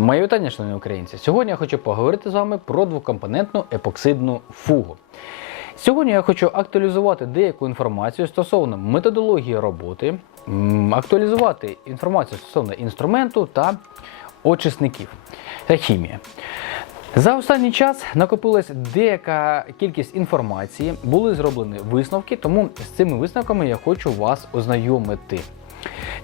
Моє вітання, шановні українці. Сьогодні я хочу поговорити з вами про двокомпонентну епоксидну фугу. Сьогодні я хочу актуалізувати деяку інформацію стосовно методології роботи, актуалізувати інформацію стосовно інструменту та очисників та хімії. За останній час накопилась деяка кількість інформації, були зроблені висновки, тому з цими висновками я хочу вас ознайомити.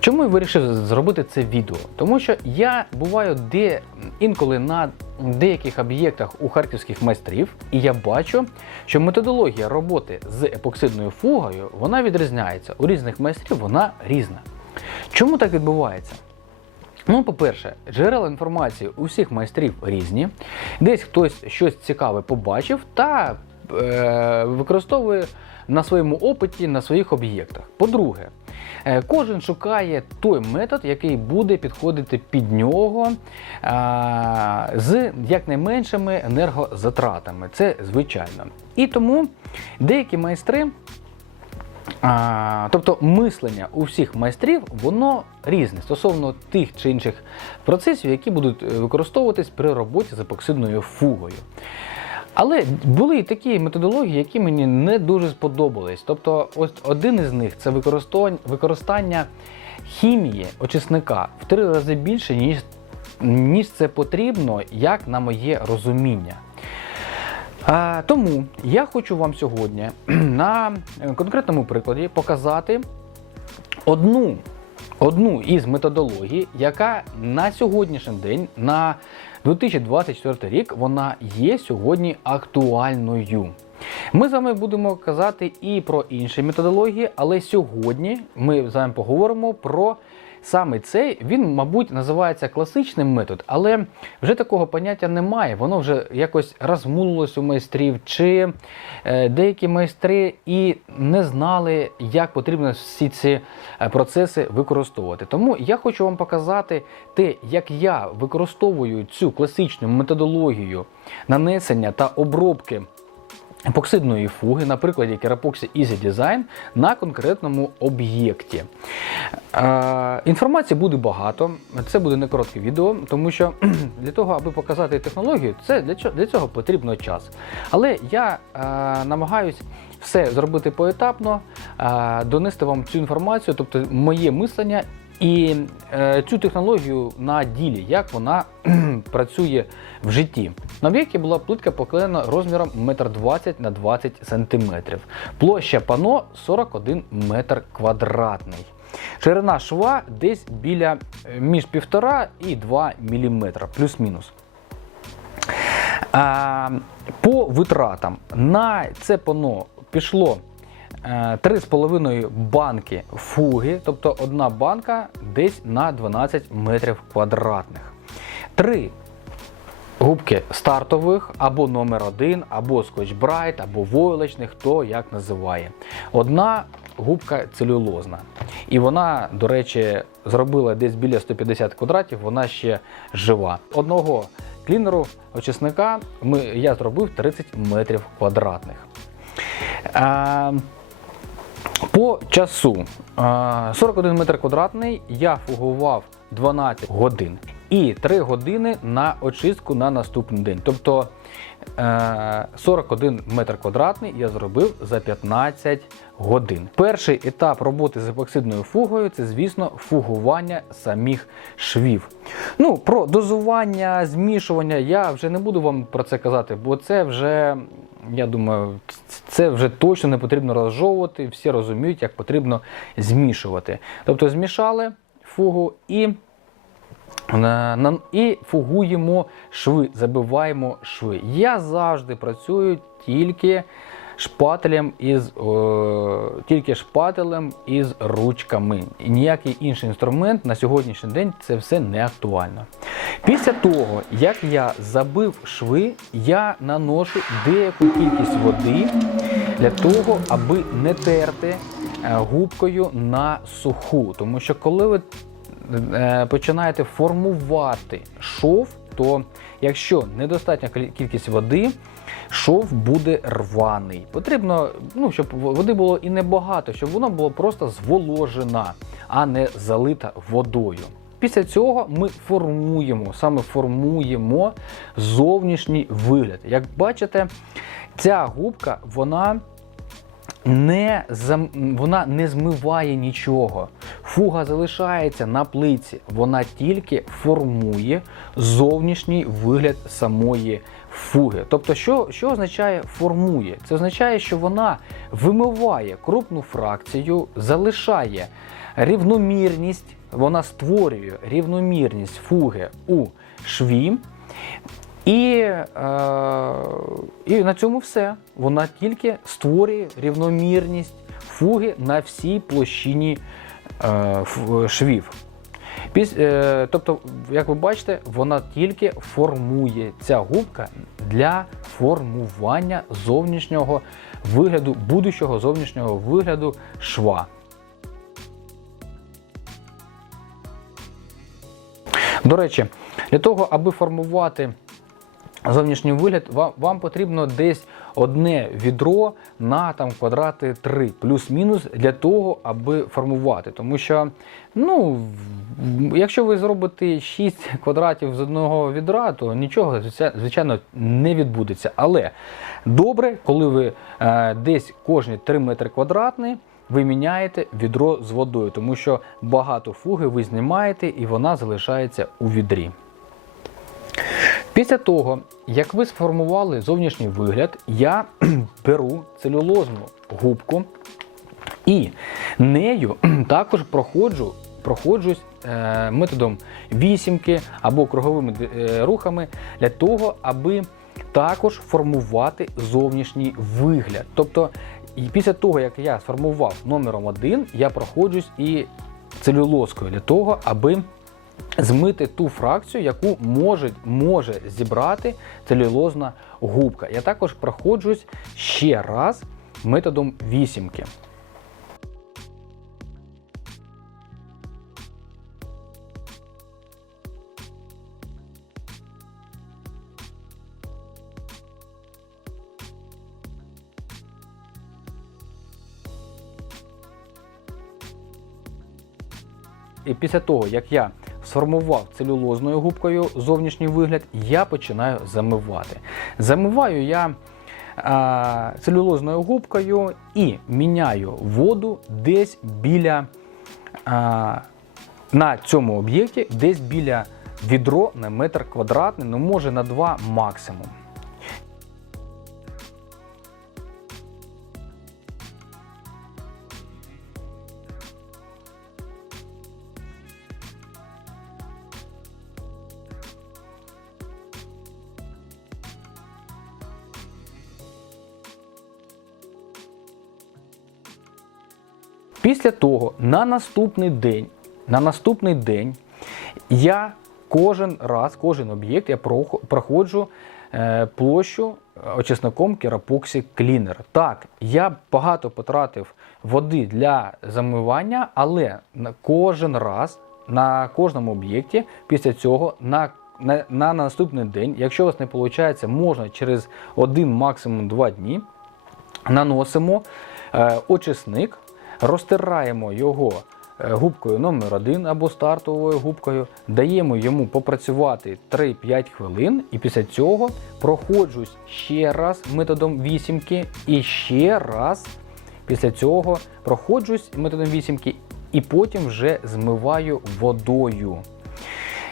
Чому я вирішив зробити це відео? Тому що я буваю де інколи на деяких об'єктах у харківських майстрів, і я бачу, що методологія роботи з епоксидною фугою вона відрізняється. У різних майстрів вона різна. Чому так відбувається? Ну, по-перше, джерела інформації у всіх майстрів різні. Десь хтось щось цікаве побачив та використовує на своєму опиті на своїх об'єктах. По-друге, е, кожен шукає той метод, який буде підходити під нього з якнайменшими енергозатратами. Це звичайно. І тому деякі майстри. А, тобто мислення у всіх майстрів воно різне стосовно тих чи інших процесів, які будуть е, використовуватись при роботі з епоксидною фугою. Але були і такі методології, які мені не дуже сподобались. Тобто, ось один із них це використання хімії очисника в три рази більше, ніж, ніж це потрібно, як на моє розуміння. А, тому я хочу вам сьогодні на конкретному прикладі показати одну, одну із методологій, яка на сьогоднішній день, на 2024 рік, вона є сьогодні актуальною. Ми з вами будемо казати і про інші методології, але сьогодні ми з вами поговоримо про саме цей. Він, мабуть, називається класичним метод, але вже такого поняття немає. Воно вже якось розмулилось у майстрів, чи е, деякі майстри і не знали, як потрібно всі ці е, процеси використовувати. Тому я хочу вам показати те, як я використовую цю класичну методологію нанесення та обробки епоксидної фуги, на прикладі Kerapoxy Easy Design на конкретному об'єкті. Е, інформації буде багато, це буде не коротке відео, тому що для того, аби показати технологію, це для цього, для цього потрібно час. Але я е, намагаюсь все зробити поетапно, е, донести вам цю інформацію, тобто моє мислення. І е, цю технологію на ділі, як вона працює в житті. На об'єкті була плитка поклеєна розміром 1,20 на 20 см. Площа пано 41 метр квадратний. Ширина шва десь біля е, між 1,5 і 2 мм, плюс-мінус. По витратам на це пано пішло 3,5 банки фуги, тобто одна банка десь на 12 метрів квадратних. Три губки стартових або номер 1 або Brite, або войлочних, хто як називає. Одна губка целюлозна. І вона, до речі, зробила десь біля 150 квадратів, вона ще жива. Одного клінеру очисника я зробив 30 метрів квадратних. А, по часу 41 метр квадратний я фугував 12 годин і 3 години на очистку на наступний день. Тобто е, 41 метр квадратний я зробив за 15 годин. Перший етап роботи з епоксидною фугою це, звісно, фугування самих швів. Ну, про дозування, змішування я вже не буду вам про це казати, бо це вже. Я думаю, це вже точно не потрібно розжовувати, всі розуміють, як потрібно змішувати. Тобто змішали фугу і на- і фугуємо шви, забиваємо шви. Я завжди працюю тільки шпателем із о, тільки шпателем із ручками. І ніякий інший інструмент на сьогоднішній день це все не актуально. Після того, як я забив шви, я наношу деяку кількість води для того, аби не терти е, губкою на суху. Тому що коли ви е, починаєте формувати шов, то якщо недостатня кількість води, шов буде рваний. Потрібно, ну, щоб води було і небагато, щоб воно було просто зволожена, а не залита водою. Після цього ми формуємо, саме формуємо зовнішній вигляд. Як бачите, ця губка, вона не зам... вона не змиває нічого. Фуга залишається на плиці, вона тільки формує зовнішній вигляд самої фуги. Тобто, що, що означає формує? Це означає, що вона вимиває крупну фракцію, залишає рівномірність, вона створює рівномірність фуги у шві. І, е, і на цьому все. Вона тільки створює рівномірність фуги на всій площині е, швів. Е, тобто, як ви бачите, вона тільки формує ця губка для формування зовнішнього вигляду, будущого зовнішнього вигляду шва. До речі, для того, аби формувати зовнішній вигляд, вам потрібно десь одне відро на там квадрати 3, плюс-мінус для того, аби формувати. Тому що, ну, якщо ви зробите 6 квадратів з одного відра, то нічого, звичайно, не відбудеться. Але добре, коли ви е, десь кожні 3 метри квадратні, ви міняєте відро з водою, тому що багато фуги ви знімаєте і вона залишається у відрі. Після того, як ви сформували зовнішній вигляд, я беру целюлозну губку і нею також проходжу, проходжусь е, методом вісімки або круговими е, рухами для того, аби також формувати зовнішній вигляд. Тобто, і після того, як я сформував номером один, я проходжусь і целюлозкою для того, аби змити ту фракцію, яку може, може зібрати целюлозна губка. Я також проходжусь ще раз методом вісімки. І після того, як я сформував целюлозною губкою зовнішній вигляд, я починаю замивати. Замиваю я а, целюлозною губкою і міняю воду десь біля а, на цьому об'єкті, десь біля відро на метр квадратний, ну може на два максимум. Після того, на наступний день, на наступний день я кожен раз, кожен об'єкт я проходжу е, площу очисником Керапоксі Cleaner. Так, я багато потратив води для замивання, але на кожен раз на кожному об'єкті після цього на на, на наступний день, якщо у вас не виходить, можна через один, максимум два дні наносимо е, очисник, розтираємо його е, губкою номер 1 або стартовою губкою, даємо йому попрацювати 3-5 хвилин, і після цього проходжусь ще раз методом вісімки, і ще раз після цього проходжусь методом вісімки, і потім вже змиваю водою.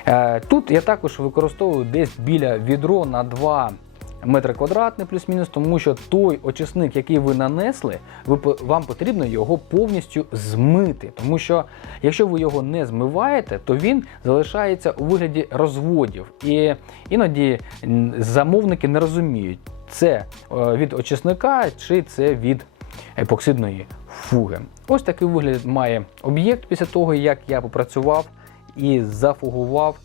Е, Тут я також використовую десь біля відро на 2 метри квадратні, плюс-мінус, тому що той очисник, який ви нанесли, ви, вам потрібно його повністю змити. Тому що якщо ви його не змиваєте, то він залишається у вигляді розводів. І іноді замовники не розуміють, це е, від очисника чи це від епоксидної фуги. Ось такий вигляд має об'єкт після того, як я попрацював і зафугував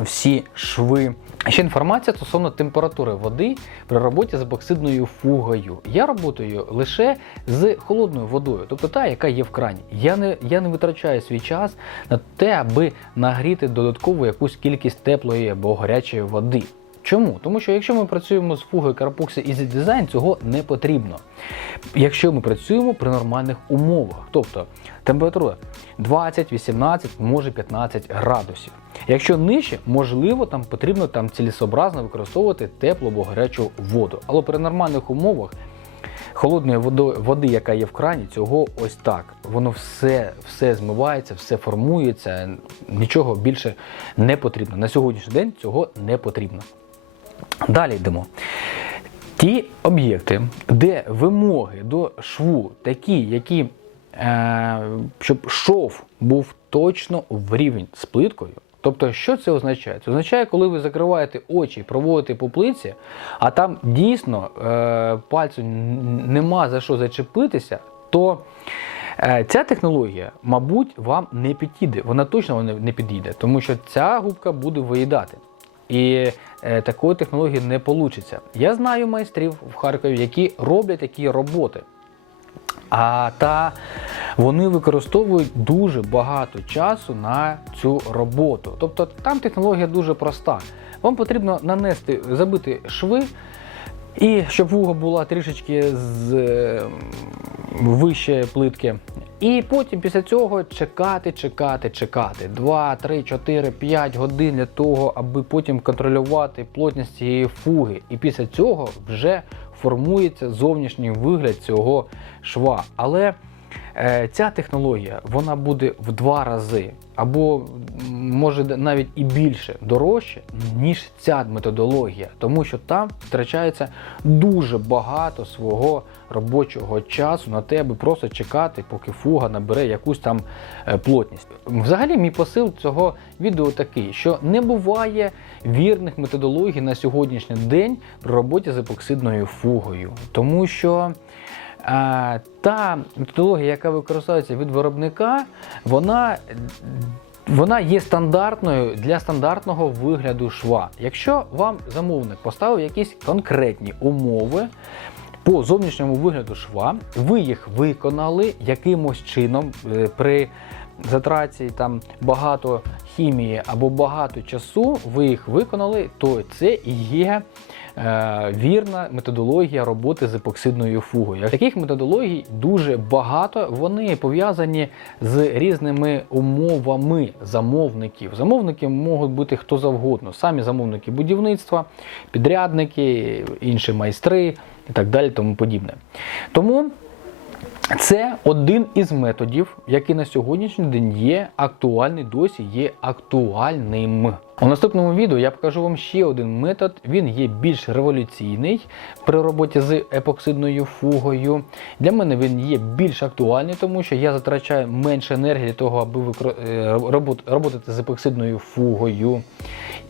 всі шви. Ще інформація стосовно температури води при роботі з епоксидною фугою. Я працюю лише з холодною водою, тобто та, яка є в крані. Я не, я не витрачаю свій час на те, аби нагріти додаткову якусь кількість теплої або гарячої води. Чому? Тому що якщо ми працюємо з фугою Carpoxy Easy Design, цього не потрібно. Якщо ми працюємо при нормальних умовах, тобто температура 20, 18, може 15 градусів. Якщо нижче, можливо, там потрібно там цілесообразно використовувати теплу або гарячу воду. Але при нормальних умовах холодної води, води, яка є в крані, цього ось так. Воно все, все змивається, все формується, нічого більше не потрібно. На сьогоднішній день цього не потрібно. Далі йдемо. Ті об'єкти, де вимоги до шву такі, які, е, щоб шов був точно в рівень з плиткою. Тобто, що це означає? Це означає, коли ви закриваєте очі проводите по плитці, а там дійсно е, пальцю нема за що зачепитися, то е, ця технологія, мабуть, вам не підійде. Вона точно не підійде, тому що ця губка буде виїдати. І е, такої технології не вийде. Я знаю майстрів в Харкові, які роблять такі роботи. А та вони використовують дуже багато часу на цю роботу. Тобто там технологія дуже проста. Вам потрібно нанести, забити шви, і щоб вуга була трішечки з, е, вище плитки. І потім після цього чекати, чекати, чекати. 2, 3, 4, 5 годин для того, аби потім контролювати плотність цієї фуги. І після цього вже формується зовнішній вигляд цього шва. Але ця технологія вона буде в два рази, або може навіть і більше дорожче, ніж ця методологія, тому що там втрачається дуже багато свого робочого часу на те, аби просто чекати, поки фуга набере якусь там е, плотність. Взагалі, мій посил цього відео такий, що не буває вірних методологій на сьогоднішній день при роботі з епоксидною фугою, тому що. Та методологія, яка використовується від виробника, вона, вона є стандартною для стандартного вигляду шва. Якщо вам замовник поставив якісь конкретні умови по зовнішньому вигляду шва, ви їх виконали якимось чином е, при затраті там багато хімії або багато часу, ви їх виконали, то це і є вірна методологія роботи з епоксидною фугою. Таких методологій дуже багато. Вони пов'язані з різними умовами замовників. Замовники можуть бути хто завгодно, самі замовники будівництва, підрядники, інші майстри і так далі, тому подібне. Тому. Це один із методів, який на сьогоднішній день є актуальний, досі є актуальним. У наступному відео я покажу вам ще один метод. Він є більш революційний при роботі з епоксидною фугою. Для мене він є більш актуальний, тому що я затрачаю менше енергії для того, аби е, робот- роботати з епоксидною фугою.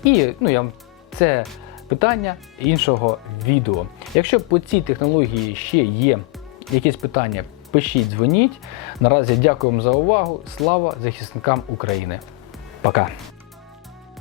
І ну, я вам це питання іншого відео. Якщо по цій технології ще є якісь питання, пишіть, дзвоніть. Наразі дякую вам за увагу. Слава захисникам України. Пока.